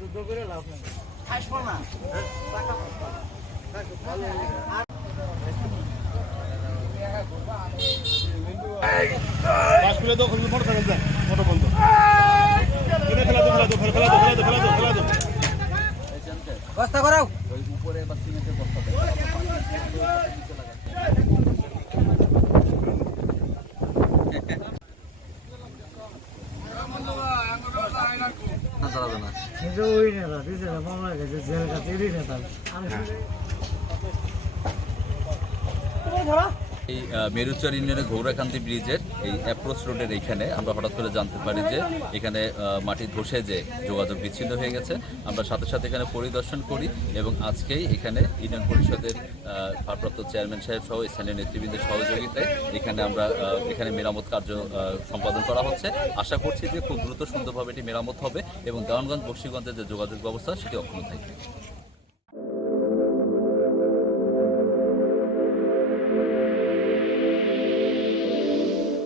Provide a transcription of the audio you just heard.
যুদ্ধ করে লাভ নেই, আসবো না। মোটর বন্ধ বস্তা করাও উপরে বা সিমেন্টের বস্তা এই মেরুচর ইউনিয়নের গৌরাকান্তি ব্রিজের এই অ্যাপ্রোচ রোডের এইখানে আমরা হঠাৎ করে জানতে পারি যে এখানে মাটি ধসে যে যোগাযোগ বিচ্ছিন্ন হয়ে গেছে। আমরা সাথে সাথে এখানে পরিদর্শন করি এবং আজকেই এখানে ইউনিয়ন পরিষদের ভারপ্রাপ্ত চেয়ারম্যান সাহেব সহ স্থানীয় নেতৃবৃন্দের সহযোগিতায় এখানে মেরামত কার্য সম্পাদন করা হচ্ছে। আশা করছি যে খুব দ্রুত সুন্দরভাবে এটি মেরামত হবে এবং দেওয়ানগঞ্জ বক্সিগঞ্জের যে যোগাযোগ ব্যবস্থা সেটি অক্ষুণ্ণ থাকবে।